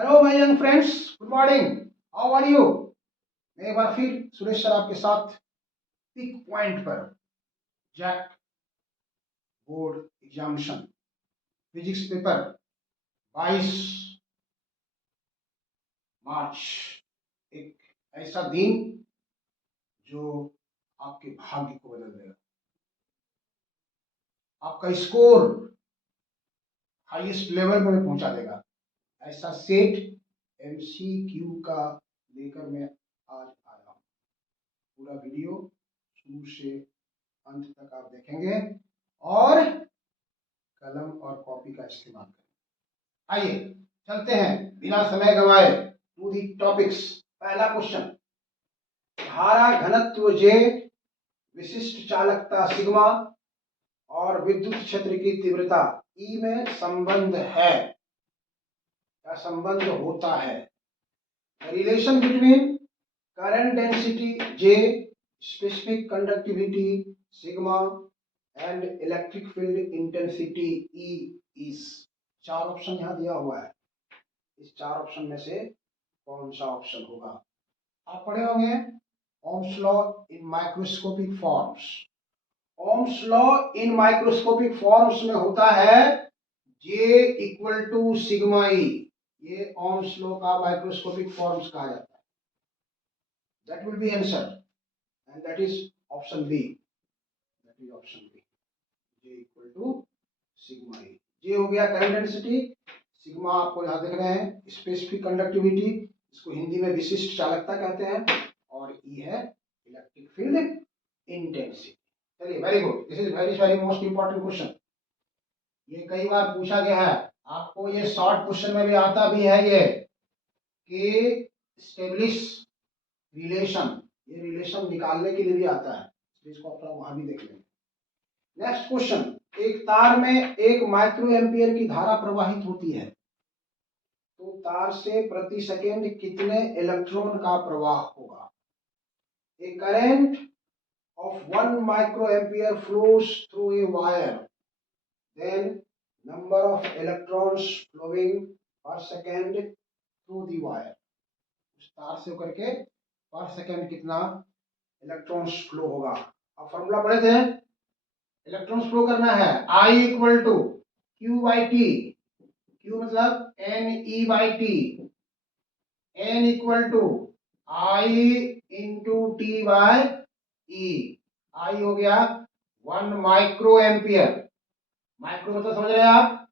Hello my young friends, good morning. How are you? मैं एक बार फिर सुरेश सर आपके साथ पिक पॉइंट पर JAC board examination physics paper 22 March, एक ऐसा दिन जो आपके भाग्य को बदल देगा। आपका स्कोर हाईएस्ट लेवल में पहुंचा देगा। ऐसा सेट एमसीक्यू का लेकर मैं आज आया हूं। पूरा वीडियो शुरू से अंत तक आप देखेंगे और कलम और कॉपी का इस्तेमाल करें। आइए चलते हैं बिना समय गंवाए टू दी टॉपिक्स। पहला क्वेश्चन, धारा घनत्व जे, विशिष्ट चालकता सिग्मा और विद्युत क्षेत्र की तीव्रता ई में संबंध है या संबंध होता है। Relation between current density J, specific conductivity sigma and electric field intensity E is. चार ऑप्शन यहां दिया हुआ है। इस चार ऑप्शन में से कौन सा ऑप्शन होगा? आप पढ़े होंगे Ohm's law in microscopic forms. Ohm's law in microscopic forms में होता है J equal to sigma E. ये ओम्स लॉ का माइक्रोस्कोपिक फॉर्म्स कहा जाता है। That will be answer and that is option B. That is option B, J equal to sigma E. J हो गया करंट डेंसिटी, सिग्मा आपको यहां देख रहे हैं स्पेसिफिक कंडक्टिविटी, इसको हिंदी में विशिष्ट चालकता कहते हैं, और ई है इलेक्ट्रिक फील्ड इंटेंसिटी। चलिए, very good, this is very very most important question. ये कई बार पूछा गया है, आपको ये शॉर्ट क्वेश्चन में भी आता भी है ये कि स्टेब्लिश रिलेशन, ये रिलेशन निकालने के लिए भी आता है, इसको अपना वहां भी देख लेंगे। नेक्स्ट क्वेश्चन, एक तार में 1 माइक्रो एम्पियर की धारा प्रवाहित होती है, तो तार से प्रति सेकेंड कितने इलेक्ट्रॉन का प्रवाह होगा? ए current of 1 microampere flows through a wire, then number of electrons flowing per second through the wire। उस तार से होकर के पर सेकेंड कितना इलेक्ट्रॉन्स फ्लो होगा? अब फॉर्मूला पढ़े थे, इलेक्ट्रॉन्स फ्लो करना है I equal to Q by T. Q मतलब N E by T, N equal to I into T by E. I हो गया 1 माइक्रो एम्पियर। माइक्रो मतलब समझ रहे हैं आप,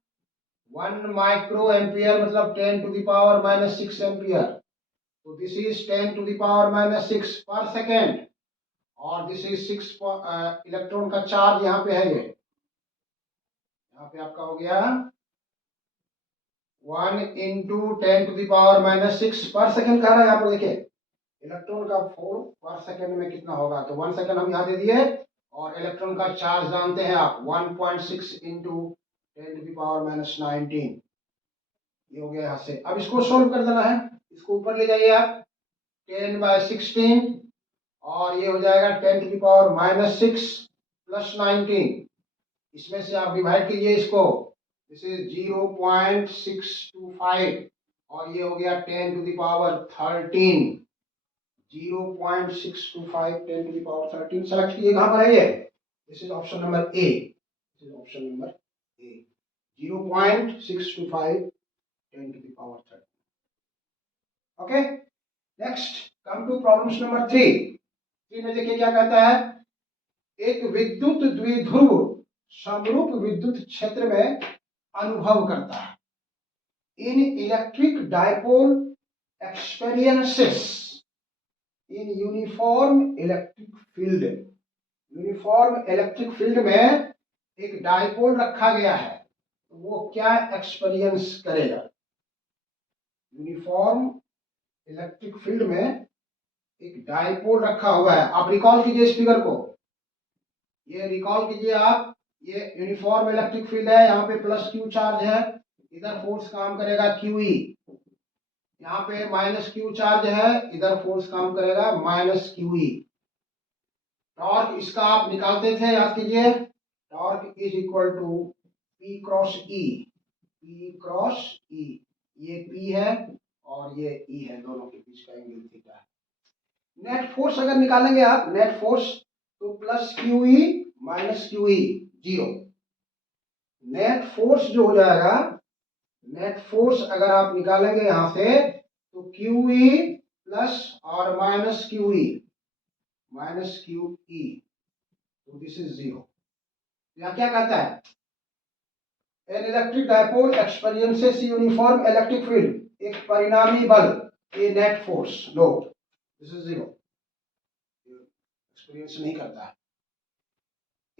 1 माइक्रो एम्पियर मतलब 10 to the power minus 6 ampere. तो this is 10 to the power minus 6 पर सेकेंड, और दिस इज 6 इलेक्ट्रॉन का चार्ज यहाँ पे है। ये यहाँ पे आपका हो गया 1 into 10 to the power minus 6 पर सेकेंड कह रहा है। यहाँ पर देखिए इलेक्ट्रॉन का 4 पर सेकेंड में कितना होगा, तो 1 सेकेंड हम यहाँ दे दिए, और इलेक्ट्रॉन का चार्ज जानते हैं आप 1.6 into 10 to the power minus 19। ये हो गया यहाँ से। अब इसको सोल्व कर देना है, इसको ऊपर ले जाइए आप, 10 बाय 16, और ये हो जाएगा 10 to the power minus 6 plus 19। इसमें से आप डिवाइड कीजिए इसको, दिस इज 0.625, और ये हो गया 10 to the power 13। 0.625 10 to the power 13 select कीजिए। कहां पर है ये? This is option number A. This is option number A, 0.625 10 to the power 13। Okay, next come to problems number 3। 3 में देखिए क्या कहता है, एक विद्युत द्विध्रुव समरूप विद्युत क्षेत्र में अनुभव करता है। इन electric dipole experiences in uniform electric field. Uniform electric field में एक डायपोल रखा गया है, तो वो क्या एक्सपीरियंस करेगा? यूनिफॉर्म इलेक्ट्रिक फील्ड में एक डायपोल रखा हुआ है। आप रिकॉल कीजिए इस फिगर को, ये रिकॉल कीजिए आप, ये यूनिफॉर्म इलेक्ट्रिक फील्ड है, यहाँ पे प्लस क्यू चार्ज है, इधर फोर्स काम करेगा क्यू ई, यहाँ पे माइनस क्यू चार्ज है, इधर फोर्स काम करेगा माइनस क्यू ई। टॉर्क इसका आप निकालते थे, याद कीजिए, torque is equal to P cross E. P cross E, ये P है और ये E है, दोनों के बीच का एंगल थीटा है। नेट फोर्स अगर निकालेंगे आप, नेट फोर्स, तो plus QE minus QE 0। Net force जो हो जाएगा, नेट फोर्स अगर आप निकालेंगे यहां से, तो QE प्लस और माइनस QE, तो दिस इज 0। यहां क्या कहता है, an electric dipole experiences uniform electric field, एक परिणामी बल, ए नेट फोर्स, लो दिस इज 0, एक्सपीरियंस नहीं करता है।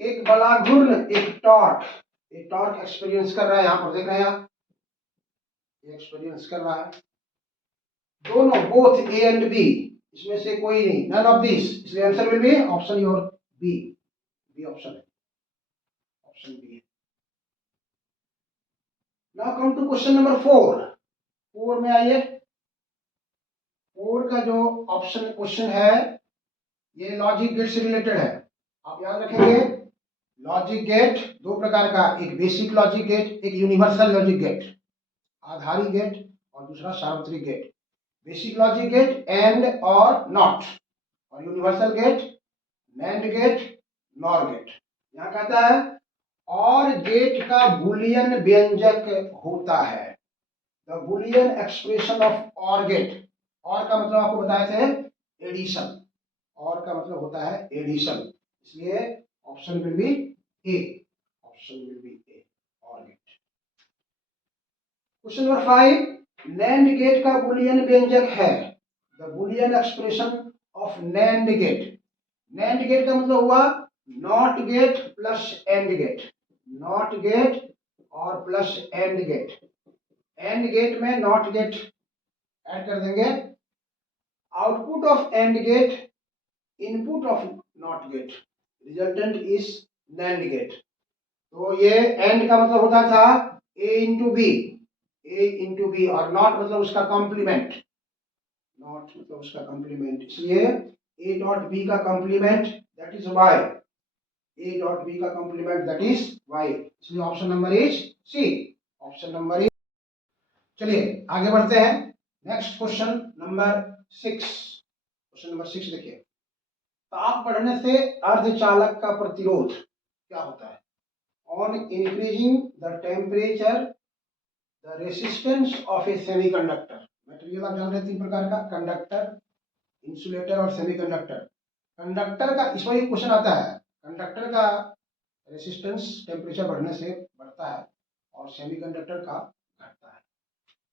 एक बलाघूर्ण, एक टॉर्क, एक टॉर्क एक्सपीरियंस कर रहा है, यहां पर देख रहे हैं आप, ये एक्सपीरियंस कर रहा है। दोनों, बोथ ए एंड बी, इसमें से कोई नहीं, नन ऑफ दिस, इसलिए answer will be option your B, B option है, ऑप्शन बी है। Now come to question number 4। 4 में आइए। 4 का जो ऑप्शन क्वेश्चन है, ये लॉजिक गेट से रिलेटेड है। आप याद रखेंगे, लॉजिक गेट दो प्रकार का, एक बेसिक लॉजिक गेट, एक यूनिवर्सल लॉजिक गेट, आधारी गेट, और दूसरा सार्वत्रिक gate. Basic logic gate and और नॉट, और universal gate NAND gate, NOR gate. यहां कहता है और गेट का बूलियन व्यंजक होता है, द बूलियन एक्सप्रेशन ऑफ और गेट। और का मतलब आपको बताए थे एडिशन, और का मतलब होता है एडिशन, इसलिए option will be A, option will be A, और gate. Question number 5, NAND gate का बूलियन व्यंजक है, the Boolean expression of NAND gate. NAND gate का मतलब हुआ NOT gate plus AND gate, NOT gate और plus AND gate. AND gate में NOT gate add कर देंगे, output of AND gate, input of NOT gate, resultant is NAND gate. तो ये AND का मतलब होता था A into B, A into B, और नॉट मतलब उसका कॉम्प्लीमेंट, नॉट मतलब उसका कॉम्प्लीमेंट, इसलिए ए डॉट बी का complement that is Y, A dot B का कॉम्प्लीमेंट दैट इज वाई, इसलिए option number is C, option number is. चलिए आगे बढ़ते हैं। Next question number 6। Question number 6 देखिए, ताप बढ़ने से अर्धचालक का प्रतिरोध क्या होता है। On increasing the temperature the resistance of A semiconductor. Material आप जान रहे हैं तीन प्रकार का, कंडक्टर, इंसुलेटर और सेमीकंडक्टर। कंडक्टर का, इस पर एक क्वेश्चन आता है, कंडक्टर का रेसिस्टेंस टेम्परेचर बढ़ने से बढ़ता है और सेमीकंडक्टर का घटता है।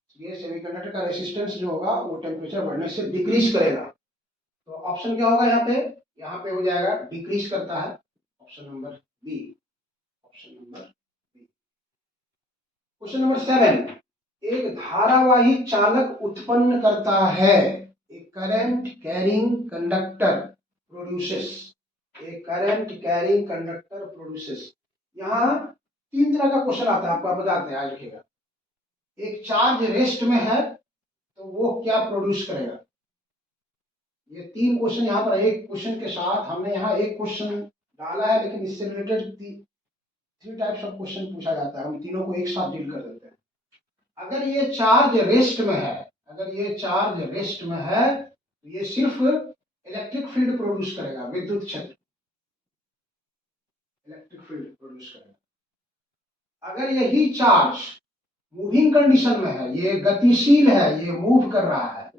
इसलिए सेमीकंडक्टर का रेसिस्टेंस जो होगा वो टेम्परेचर बढ़ने से डिक्रीज करेगा। तो ऑप्शन क्या होगा यहाँ पे, यहाँ पे हो जाएगा डिक्रीज करता है, option number B, option number B. Question number 7, एक धारावाही चालक उत्पन्न करता है, a current carrying conductor produces, a current carrying conductor produces. यहाँ तीन तरह का क्वेश्चन आता है, आपको आप बताते हैं, आज रखिएगा। एक चार्ज रेस्ट में है तो वो क्या प्रोड्यूस करेगा। ये तीन क्वेश्चन यहाँ पर, एक क्वेश्चन के साथ हमने यहाँ एक क्वेश्चन डाला है, लेकिन इससे रिलेटेड 3 टाइप्स ऑफ क्वेश्चन पूछा जाता है, हम तीनों को एक साथ डील कर देते हैं। अगर ये चार्ज रेस्ट में है, अगर ये चार्ज रेस्ट में है तो ये सिर्फ इलेक्ट्रिक फील्ड प्रोड्यूस करेगा, विद्युत क्षेत्र, इलेक्ट्रिक फील्ड प्रोड्यूस करेगा। अगर यही चार्ज मूविंग कंडीशन में है, ये गतिशील है, ये मूव कर रहा है,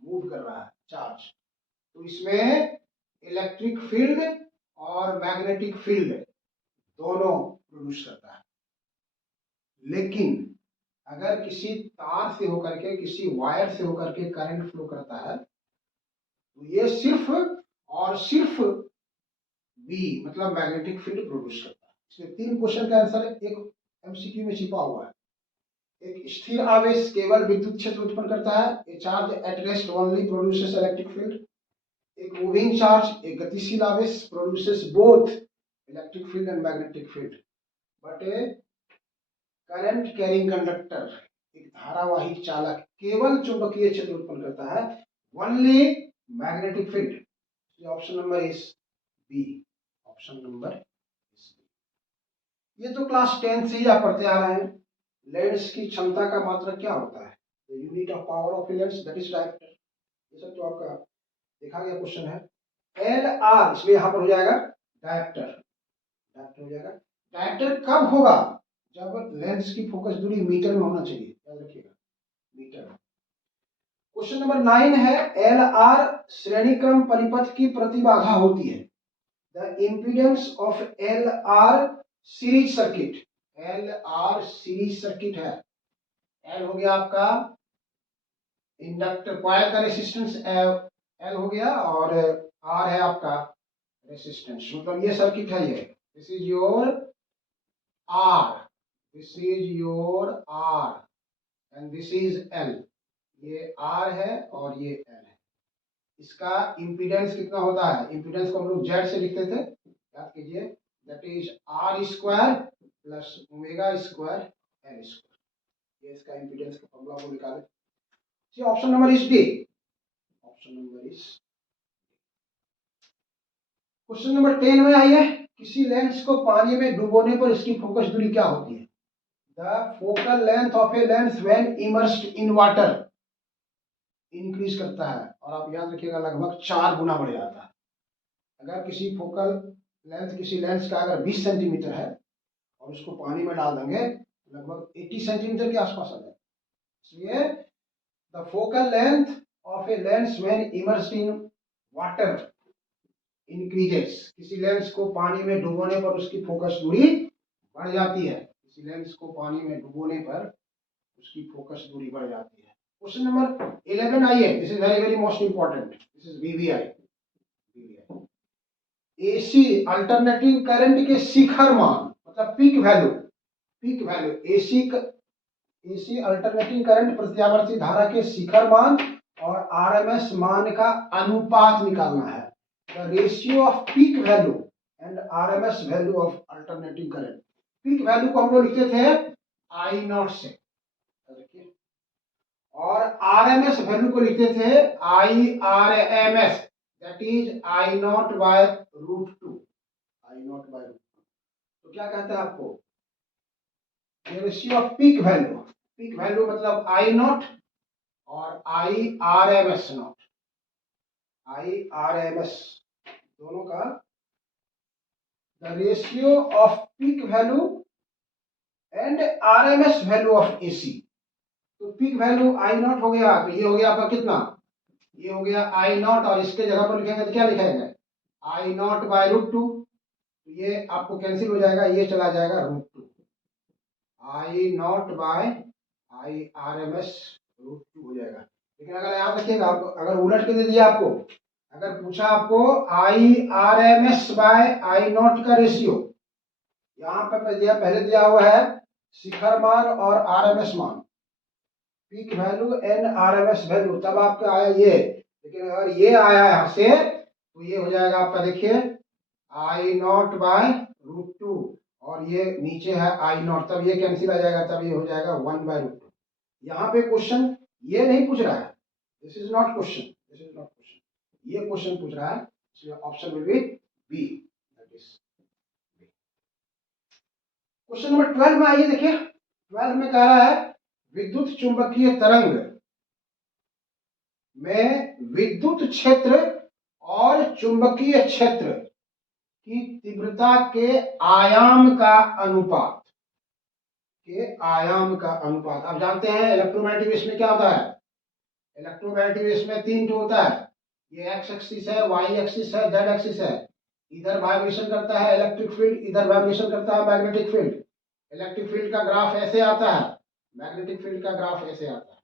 मूव कर रहा है चार्ज, तो इसमें इलेक्ट्रिक फील्ड और मैग्नेटिक फील्ड दोनों प्रोड्यूस करता है। लेकिन अगर किसी तार से होकर के, किसी वायर से होकर के करंट फ्लो करता है तो ये सिर्फ और सिर्फ बी मतलब मैग्नेटिक फील्ड प्रोड्यूस करता है। इसलिए 3 क्वेश्चन का आंसर एक एमसीक्यू में छिपा हुआ है। एक स्थिर आवेश केवल विद्युत क्षेत्र उत्पन्न करता है, a charge at rest only produces electric field. एक मूविंग चार्ज, एक गतिशील आवेश, produces both electric field and magnetic field. But a current carrying conductor, एक धारावाही चालक, केवल चुंबकीय क्षेत्र उत्पन्न करता है, only magnetic field. Option number is B, option number is B. ये तो क्लास 10 से ही आप पढ़ते आ रहे हैं, लेंस की क्षमता का मात्रक क्या होता है? The unit of power of a lens that is director. ये सब तो आपका देखा गया क्वेश्चन है। एल आर, इसलिए यहां पर हो जाएगा डायरेक्टर, डायरेक्टर हो जाएगा। डायरेक्टर कब होगा? जब लेंस की फोकस दूरी मीटर में होना चाहिए, याद रखिएगा, मीटर में। क्वेश्चन नंबर 9 है, एल आर श्रेणी क्रम परिपथ की प्रतिबाधा होती है। The impedance of L R series circuit, L R series circuit है। एल हो गया आपका इंडक्टर कॉइल का रेसिस्टेंस एल हो गया, और आर है आपका रेसिस्टेंस, मतलब ये सर्किट है ये। This is your R, this is your R and this is L. ये आर है और ये एल है। इसका इम्पीडेंस कितना होता है? इम्पीडेंस को हम लोग जेड से लिखते थे, याद कीजिए, that is R square plus omega square L square. ये इसका इम्पीडेंस का फॉर्मूला को निकाले। Option number is D, option number is. Question number 10 में आइए, किसी लेंस को पानी में डुबोने पर इसकी फोकस दूरी क्या होती है? The focal length of a lens when immersed in water increase करता है, और आप याद रखिएगा लगभग 4 गुना बढ़ जाता है। अगर किसी फोकल लेंथ, किसी लेंस का अगर 20 सेंटीमीटर है और उसको पानी में डाल देंगे तो लगभग 80 सेंटीमीटर के आसपास आ जाए। इसलिए the focal length of a lens when immersed in water increases. किसी लेंस को पानी में डुबोने पर उसकी फोकस दूरी बढ़ जाती है, किसी लेंस को पानी में डुबोने पर उसकी फोकस दूरी बढ़ जाती है। क्वेश्चन नंबर 11 आइए, this is very very most important, this is VVI. AC alternating current के शिखर मान, मतलब peak value, peak value AC alternating current प्रत्यावर्ती धारा के शिखर मान और आरएमएस मान का अनुपात निकालना है। The ratio of peak value and RMS value of alternating current. Peak value को हम लोग लिखते थे आई नॉट से, और आरएमएस वैल्यू को लिखते थे I R M S, that is I not by √2, I not by √2। तो क्या कहते हैं आपको? Ratio of peak value, peak value मतलब आई नॉट और I R M S naught, I R M S दोनों का the ratio of peak value and R M S value of AC. तो पीक वैल्यू आई नॉट हो गया, तो ये हो गया आपका कितना? ये हो गया आई नॉट, और इसके जगह पर लिखेंगे तो क्या लिखेंगे? आई नॉट बाय √2। ये आपको कैंसिल हो जाएगा, ये चला जाएगा √2, I not by I R M S √2 हो जाएगा। लेकिन अगर याद रखिएगा, अगर उलट के दे दिया आपको, अगर पूछा आपको I R M S by I naught का रेशियो, यहाँ पर पहले दिया हुआ है शिखर मान और आर एम एस मान, peak value and R M S value, तब आपका आया ये। लेकिन अगर ये आया यहाँ से तो ये हो जाएगा आपका, देखिए, आई नॉट बाय √2, और ये नीचे है आई नॉट, तब ये कैंसिल आ जाएगा, तब ये हो जाएगा 1/√2। यहाँ पे क्वेश्चन ये नहीं पूछ रहा है, this is not question, this is not question, ये क्वेश्चन पूछ रहा है, इसलिए option will be B, that is B. Question number 12 में आइए, देखिए 12 में कह रहा है विद्युत चुंबकीय तरंग में विद्युत क्षेत्र और चुंबकीय क्षेत्र की तीव्रता के आयाम का अनुपात, आप जानते हैं इलेक्ट्रोमैग्नेटिक में क्या होता है? इलेक्ट्रोमैग्नेटिक में 3 होता है, ये एक्स एक्सिस है, वाई एक्सिस है, जेड एक्सिस है। इधर वाइब्रेशन करता है इलेक्ट्रिक फील्ड, इधर वाइब्रेशन करता है मैग्नेटिक फील्ड। इलेक्ट्रिक फील्ड का ग्राफ ऐसे आता है, मैग्नेटिक फील्ड का ग्राफ ऐसे आता है।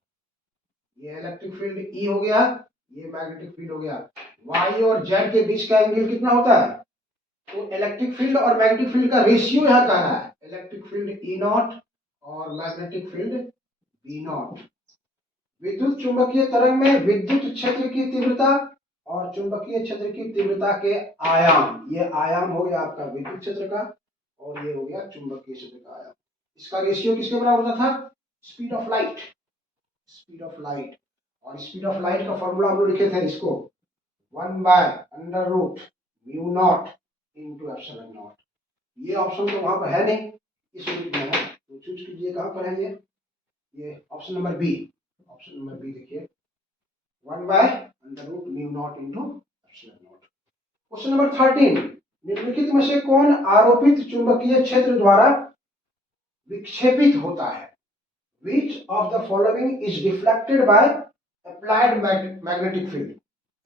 ये इलेक्ट्रिक फील्ड ई हो गया, ये मैग्नेटिक फील्ड हो गया। वाई और जेड के बीच का एंगल कितना होता है? तो इलेक्ट्रिक फील्ड और मैग्नेटिक फील्ड का रेशियो यहाँ कह रहा है, इलेक्ट्रिक फील्ड ई नॉट और मैग्नेटिक फील्ड बी नॉट। विद्युत चुंबकीय तरंग में विद्युत क्षेत्र की तीव्रता और चुंबकीय क्षेत्र की तीव्रता के आयाम, ये आयाम हो गया आपका विद्युत क्षेत्र का, और ये हो गया चुंबकीय क्षेत्र का आयाम। इसका रेशियो किसके बराबर होता था? Speed of light, speed of light. और स्पीड ऑफ लाइट का फॉर्मूला हम लोग लिखे थे इसको 1/√μ0 × ε0। ये ऑप्शन तो वहां पर है नहीं, इस यूनिट में है, तो चूज कीजिए कहाँ पर है ये option number B. Option number B देखिए 1/√μ0 into epsilon nought. Question number 13, निम्नलिखित में से कौन आरोपित चुंबकीय क्षेत्र द्वारा विक्षेपित होता है? Which of the following is deflected by applied magnetic field?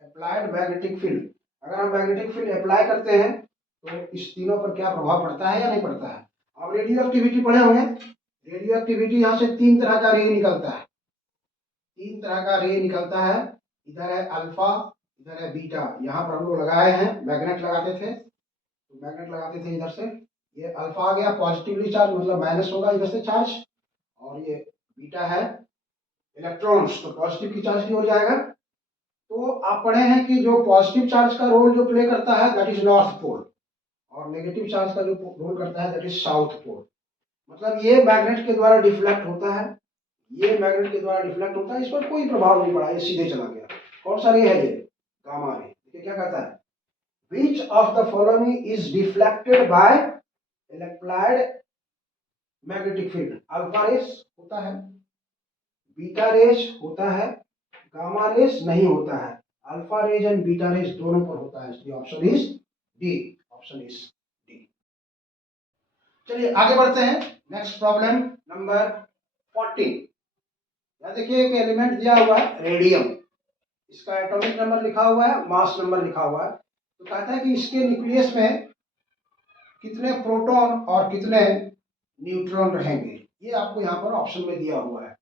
Applied magnetic field, अगर हम मैग्नेटिक फील्ड अप्लाई करते हैं तो इस तीनों पर क्या प्रभाव पड़ता है या नहीं पड़ता है? आप रेडियो एक्टिविटी पढ़े होंगे। रेडियो एक्टिविटी यहाँ से तीन तरह का रे निकलता है, तीन तरह का रे निकलता है। इधर है अल्फा, इधर है बीटा। यहाँ पर हम लोग लगाए हैं, मैग्नेट लगाते थे, तो मैग्नेट लगाते थे इधर से। ये अल्फा आ गया पॉजिटिवली चार्ज, मतलब माइनस होगा इधर से चार्ज, और ये बीटा है इलेक्ट्रॉन्स, तो पॉजिटिव की चार्ज की ओर जाएगा। तो आप पढ़े हैं कि जो पॉजिटिव चार्ज का रोल जो प्ले करता है दैट इज नॉर्थ पोल, और नेगेटिव चार्ज का जो रोल करता है दैट इज साउथ पोल। मतलब ये मैग्नेट के द्वारा डिफ्लेक्ट होता है, ये मैग्नेट के द्वारा डिफ्लेक्ट होता है, इस पर कोई प्रभाव नहीं पड़ा, ये सीधे चला गया। कौन सा रे है ये? Gamma ray. देखिए क्या कहता है, which of the following is deflected by applied magnetic field? Alpha rays होता है, बीटा रेस होता है, गामा रेस नहीं होता है। Alpha rays and beta rays दोनों पर होता है, इसलिए option is D. Option is D. चलिए आगे बढ़ते हैं। Next problem number 14। यहां देखिए एक एलिमेंट दिया हुआ है रेडियम, इसका एटॉमिक नंबर लिखा हुआ है, मास नंबर लिखा हुआ है। तो कहता है कि इसके न्यूक्लियस में कितने प्रोटॉन और कितने न्यूट्रॉन रहेंगे। ये आपको यहाँ पर ऑप्शन में दिया हुआ है।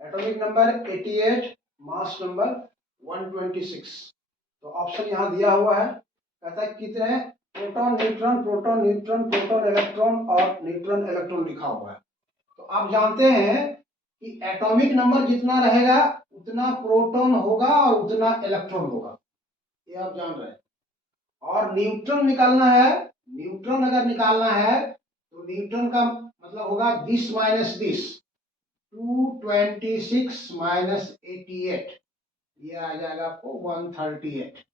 Atomic number 88, mass number 126। तो ऑप्शन यहाँ दिया हुआ है, कहता है कितने proton neutron, proton neutron, proton electron और न्यूट्रॉन इलेक्ट्रॉन लिखा हुआ है। तो आप जानते हैं कि एटॉमिक नंबर जितना रहेगा उतना प्रोटॉन होगा और उतना इलेक्ट्रॉन होगा, ये आप जान रहे हैं। और न्यूट्रॉन निकालना है, न्यूट्रॉन अगर निकालना है तो न्यूट्रॉन का मतलब होगा दिस माइनस दिस, 226 माइनस 88, ये आ जाएगा आपको 138।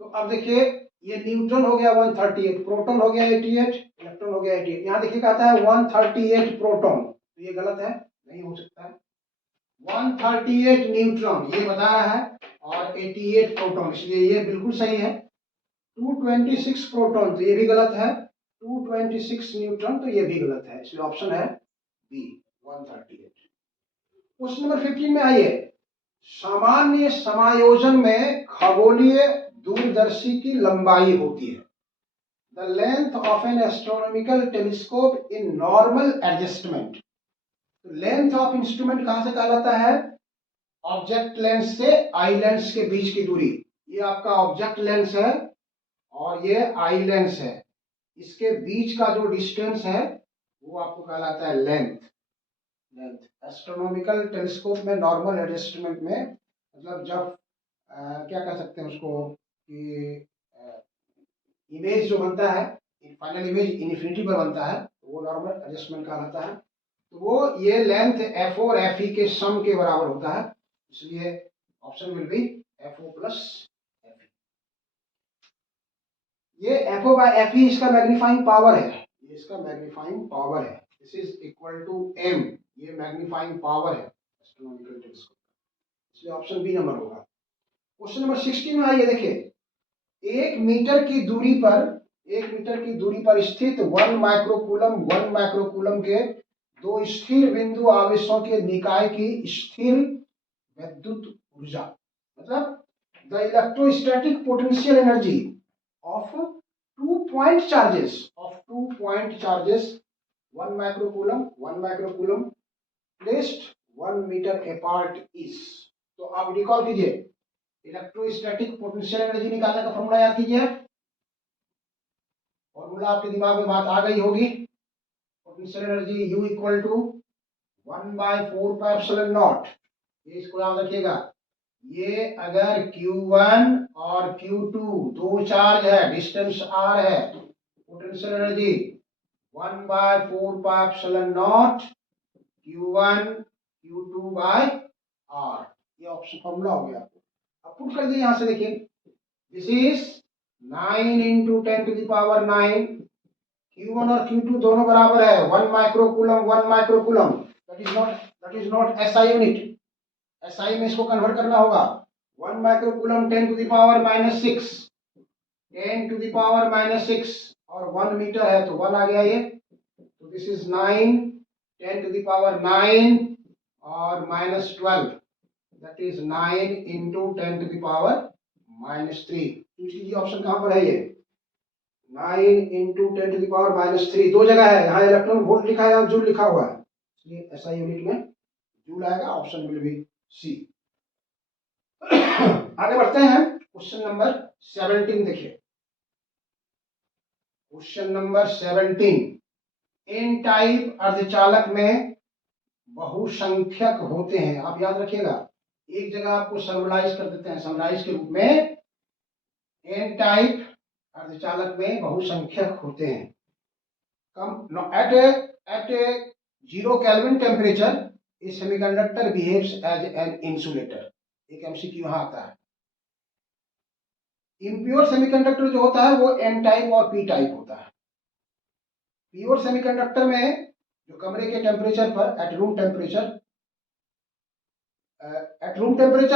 तो अब देखिए ये न्यूट्रॉन हो गया 138, प्रोटॉन हो गया 88, इलेक्ट्रॉन हो गया 88। यहाँ देखिए कहता है 138 प्रोटॉन, तो ये गलत है, नहीं हो सकता है। 138 न्यूट्रॉन ये बता रहा है और 88 प्रोटॉन, इसलिए ये बिल्कुल सही है। 226 प्रोटॉन तो ये भी गलत है, 226 न्यूट्रॉन तो ये भी गलत है, इसलिए ऑप्शन है बी 138। क्वेश्चन नंबर 15 में आइए। सामान्य समायोजन में खगोलीय दूरदर्शी की लंबाई होती है। The length of N astronomical telescope in normal adjustment. Length of instrument कहां से कहलाता है? ऑब्जेक्ट लेंस से आई लेंस के बीच की दूरी। ये आपका ऑब्जेक्ट लेंस है और ये आई लेंस है, इसके बीच का जो डिस्टेंस है वो आपको कहलाता है लेंथ। लेंथ एस्ट्रोनॉमिकल टेलीस्कोप में नॉर्मल एडजस्टमेंट में, मतलब जब क्या कह सकते हैं उसको कि इमेज जो बनता है, फाइनल इमेज इन्फिनिटी पर बनता है, तो वो नॉर्मल एडजस्टमेंट कहलाता है। तो वो ये लेंथ एफ और एफ ई के सम के बराबर होता है, इसलिए option will be F O plus F E. ये F O by F E इसका मैग्नीफाइंग पावर है, ये इसका मैग्नीफाइंग पावर है। This is equal to M, ये मैग्नीफाइंग पावर है एस्ट्रोनॉमिकल टेलीस्कोप, इसलिए ऑप्शन बी नंबर होगा। क्वेश्चन नंबर 16 में आइए देखिए। 1 मीटर की दूरी पर, 1 मीटर की दूरी पर स्थित 1 माइक्रोकूलम के दो स्थिर बिंदु आवेशों के निकाय की स्थिर विद्युत ऊर्जा, मतलब the electrostatic potential energy of 2 point charges 1 microcoulomb placed 1 metre apart is. तो आप रिकॉल कीजिए, इलेक्ट्रोस्टैटिक पोटेंशियल एनर्जी निकालने का फॉर्मूला याद कीजिए। फॉर्मूला आपके दिमाग में बात आ गई होगी। Potential energy U equal to 1/4πε0। ये इसको याद रखिएगा। ये अगर Q1 और Q2 दो चार्ज है, डिस्टेंस R है, potential energy 1/4πε0 Q1 Q2 by R। ये ऑप्शन फॉर्मूला हो गया। अब पुट कर दिए यहां से, देखिए दिस इज 9 × 10⁹ Q1 और Q2 दोनों बराबर है, 1 microcoulomb 1 microcoulomb, that is not SI unit. SI में इसको कन्वर्ट करना होगा। 1 microcoulomb 10 to the power -6, 10 to the power -6 और 1 मीटर है तो 1 आ गया ये, तो this is 9, 10 to the power 9 और -12, that is 9 into 10 to the power -3। Choose कीजिए ऑप्शन कहां पर है ये, 9 इंटू 10 टू द पावर -3, दो जगह है, यहाँ इलेक्ट्रॉन वोल्ट लिखा है, यहाँ जूल लिखा हुआ है, इसलिए SI यूनिट में जूल आएगा, ऑप्शन विल बी सी। आगे बढ़ते हैं, क्वेश्चन नंबर 17 देखिए। क्वेश्चन नंबर 17, एन टाइप अर्धचालक में बहुसंख्यक होते हैं। आप याद रखिएगा, एक जगह आपको समराइज कर देते हैं, समराइज के रूप में, एन टाइप अर्धचालक में बहुसंख्यक होते हैं। Come at 0 kelvin temperature a semiconductor behaves as an insulator. एक एमसीक्यू यहां आता है। इम्प्योर सेमीकंडक्टर जो होता है वो एन टाइप और पी टाइप होता है। प्योर सेमीकंडक्टर में जो कमरे के टेम्परेचर पर एट रूम टेम्परेचर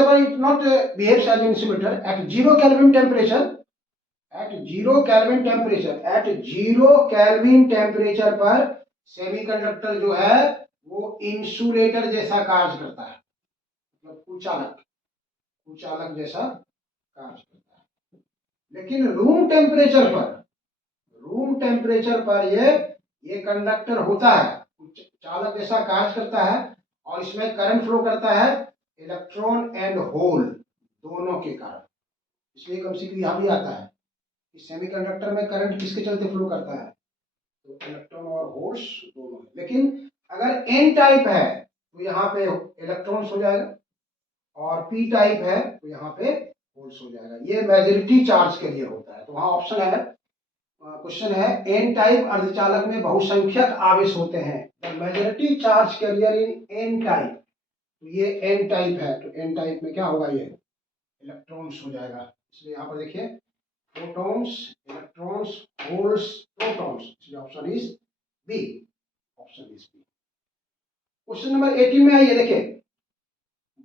पर it not behaves as insulator. At 0 kelvin temperature, at 0 kelvin temperature पर सेमीकंडक्टर जो है वो इंसुलेटर जैसा कार्य करता है, मतलब कुचालक जैसा कार्य करता है। लेकिन रूम टेम्परेचर पर ये कंडक्टर होता है, चालक जैसा कार्य करता है और इसमें करंट फ्लो करता है इलेक्ट्रॉन एंड होल दोनों के कारण। इसलिए कम से कम यहां भी आता है कि सेमीकंडक्टर में करंट किसके चलते फ्लो करता है, तो इलेक्ट्रॉन और होल्स दोनों है। लेकिन अगर एन टाइप है तो यहाँ पे इलेक्ट्रॉन्स हो जाएगा और पी टाइप है तो यहाँ पे होल्स हो जाएगा। ये मेजॉरिटी चार्ज के लिए होता है। तो वहां ऑप्शन है, क्वेश्चन है, एन टाइप अर्धचालक में बहुसंख्यक आवेश होते हैं, the majority charge carrier in N type. तो ये एन टाइप है, तो एन टाइप में क्या होगा, ये इलेक्ट्रॉन्स हो जाएगा। इसलिए यहाँ पर देखिए, प्रोटॉन्स, इलेक्ट्रॉन्स, होल्स, प्रोटॉन्स, इसलिए option is B, option is B. Question number 18 में आइए, देखिए,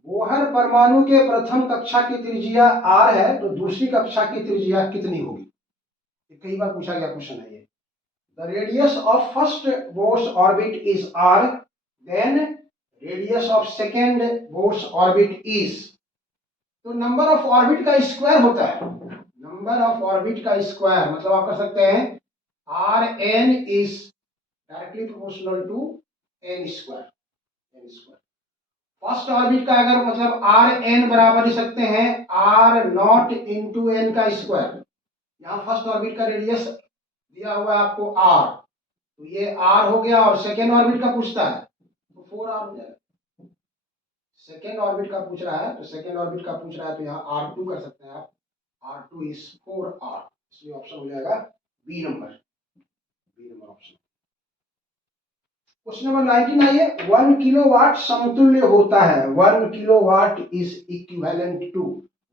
बोहर परमाणु के प्रथम कक्षा की त्रिज्या r है तो दूसरी कक्षा की त्रिज्या कितनी होगी। कई बार पूछा गया क्वेश्चन है ये। The radius of first Bohr's orbit is r, then radius of second Bohr's orbit is. तो नंबर ऑफ ऑर्बिट का स्क्वायर होता है, नंबर ऑफ ऑर्बिट का स्क्वायर, मतलब आप कर सकते हैं Rn is directly proportional to n square, n square. First orbit का अगर मतलब Rn बराबर लिख सकते हैं R0 इंटू n का स्क्वायर। यहाँ फर्स्ट ऑर्बिट का रेडियस दिया हुआ है आपको r, तो ये r हो गया, और सेकेंड ऑर्बिट का पूछता है तो 4r हो जाएगा। सेकेंड ऑर्बिट का पूछ रहा है तो सेकेंड ऑर्बिट का पूछ रहा है तो यहाँ R2 कर सकते हैं आप, R2 इज 4r, इसलिए ऑप्शन हो जाएगा B number, B number option. Question number 19 आइए। 1 किलोवाट समतुल्य होता है, 1 kilowatt is equivalent to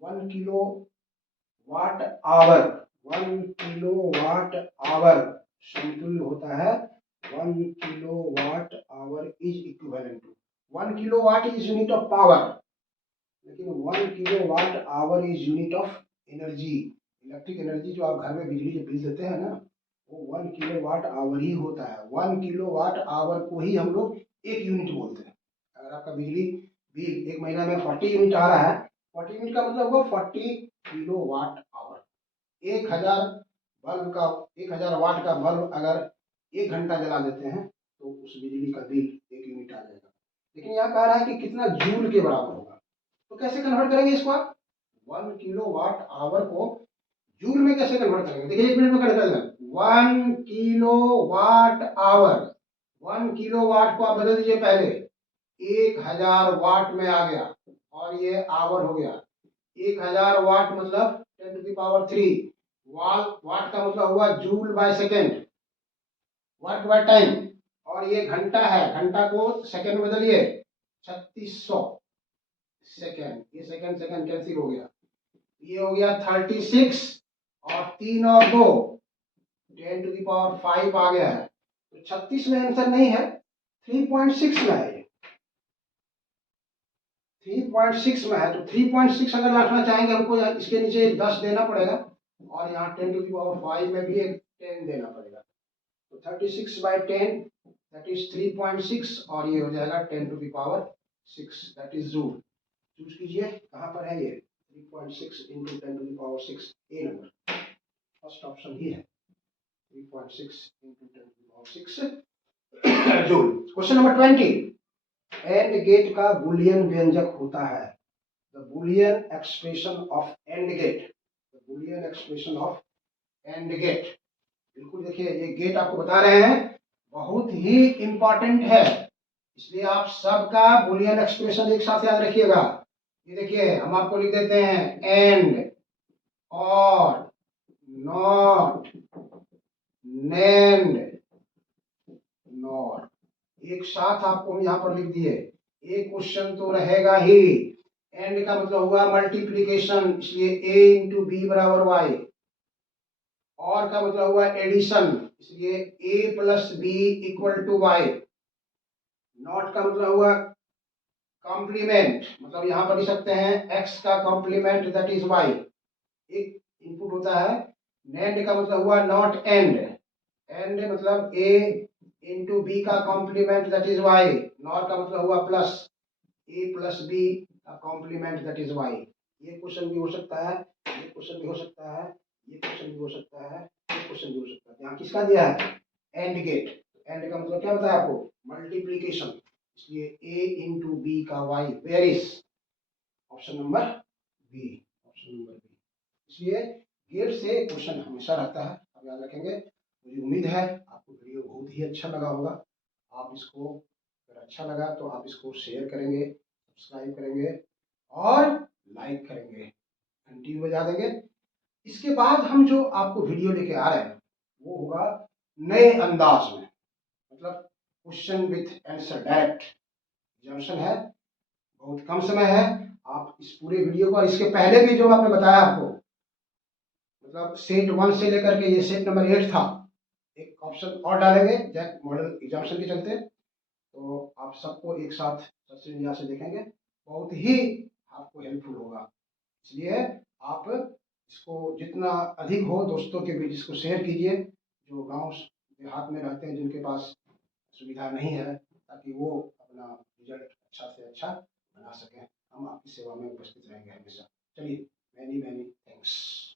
1 kilowatt hour, 1 kilowatt hour समतुल्य होता है 1 kilowatt hour is equivalent to, 1 kilowatt is unit of power, लेकिन 1 kilowatt hour is unit of energy. Electric energy जो आप घर में बिजली के बिल देते हैं ना, वो 1 किलोवाट आवर ही होता है। 1 किलोवाट आवर को ही हम लोग एक यूनिट बोलते हैं। अगर आपका बिजली बिल एक महीना में 40 यूनिट आ रहा है, 40 यूनिट का मतलब हुआ 40 किलोवाट आवर। 1000 बल्ब का, 1000 वाट का बल्ब अगर 1 घंटा जला देते हैं तो उस बिजली का बिल 1 यूनिट आ जाएगा। लेकिन यहाँ कह रहा है कि कितना जूल के बराबर होगा, तो कैसे कन्वर्ट करेंगे इसको आप, 1 किलोवाट आवर को जूल में कैसे कन्वर्ट करेंगे, देखिए 1 मिनट में कन्वर्ट करेंगे। 1 किलोवाट आवर, 1 किलोवाट को आप बदल दीजिए, पहले 1000 वाट में आ गया और ये आवर हो गया। 1000 वाट मतलब 10 टू द पावर 3, वाट का मतलब हुआ joule by second, work by time, और ये घंटा है, घंटा को सेकेंड में बदलिए 3600 सेकेंड, ये सेकेंड सेकेंड कैंसिल हो गया, ये हो गया 36 और 3 और 2 10⁵ आ गया है। तो 36 में आंसर नहीं है, 3.6 में है, 3.6 में है। तो 3.6 अगर रखना चाहेंगे हमको इसके नीचे 10 देना पड़ेगा और यहाँ 10⁵ में भी एक 10 देना पड़ेगा। तो 36/10 दैट इज 3.6 और ये हो जाएगा 10⁵, दैट इज रूल। चूज कीजिए कहाँ पर है ये 3.6 into 10⁵, A number first option ही है 3.6 into 10⁵ joule. Question number 20, AND gate का बुलियन व्यंजक होता है। The Boolean expression of AND gate, the Boolean expression of AND gate. बिल्कुल देखिए ये गेट आपको बता रहे हैं बहुत ही इंपॉर्टेंट है, इसलिए आप सबका बुलियन एक्सप्रेशन एक साथ याद रखिएगा। ये देखिए हम आपको लिख देते हैं एंड, और, नॉट, नेंड, नॉर, एक साथ आपको हम यहाँ पर लिख दिए। एक क्वेश्चन तो रहेगा ही, एंड का मतलब हुआ मल्टीप्लीकेशन, इसलिए a इंटू बी बराबर वाई, और का मतलब हुआ एडिशन, इसलिए a plus B equal to Y, NOT का मतलब हुआ कॉम्प्लीमेंट, मतलब यहां पर लिख सकते हैं x का कॉम्प्लीमेंट दैट इज y, एक इनपुट होता है। नेंड का मतलब हुआ नॉट एंड, एंड मतलब a इंटू बी का complement that is y, NOT का मतलब हुआ प्लस a प्लस बी का कॉम्प्लीमेंट दैट इज y। ये क्वेश्चन भी हो सकता है, ये क्वेश्चन भी हो सकता है, ये क्वेश्चन भी हो सकता है, ये क्वेश्चन भी हो सकता है। यहाँ किसका दिया है एंड गेट, एंड का मतलब क्या बताया आपको मल्टीप्लीकेशन, इसलिए a इंटू बी का y, where is option number B, option number B. इसलिए गेट से क्वेश्चन हमेशा रहता है, आप याद रखेंगे। मुझे उम्मीद है आपको वीडियो बहुत ही अच्छा लगा होगा। आप इसको अगर अच्छा लगा तो आप इसको शेयर करेंगे, सब्सक्राइब करेंगे और लाइक करेंगे, घंटी बजा देंगे। इसके बाद हम जो आपको वीडियो लेके आ रहे हैं वो होगा नए अंदाज में, मतलब question with answer direct. Examination है, बहुत कम समय है, आप इस पूरे वीडियो को, इसके पहले भी जो आपने बताया आपको, मतलब सेट 1 से लेकर के ये सेट नंबर 8 था, एक ऑप्शन और डालेंगे जैक मॉडल एग्जामिनेशन के चलते, तो आप सबको एक साथ सबसे यहाँ से देखेंगे, बहुत ही आपको हेल्पफुल होगा। इसलिए आप इसको जितना अधिक हो दोस्तों के बीच इसको शेयर कीजिए, जो गांव देहात में रहते हैं जिनके पास सुविधा नहीं है, ताकि वो अपना रिजल्ट अच्छा से अच्छा बना सकें। हम आपकी सेवा में उपस्थित रहेंगे हमेशा। चलिए, मैनी मैनी थैंक्स।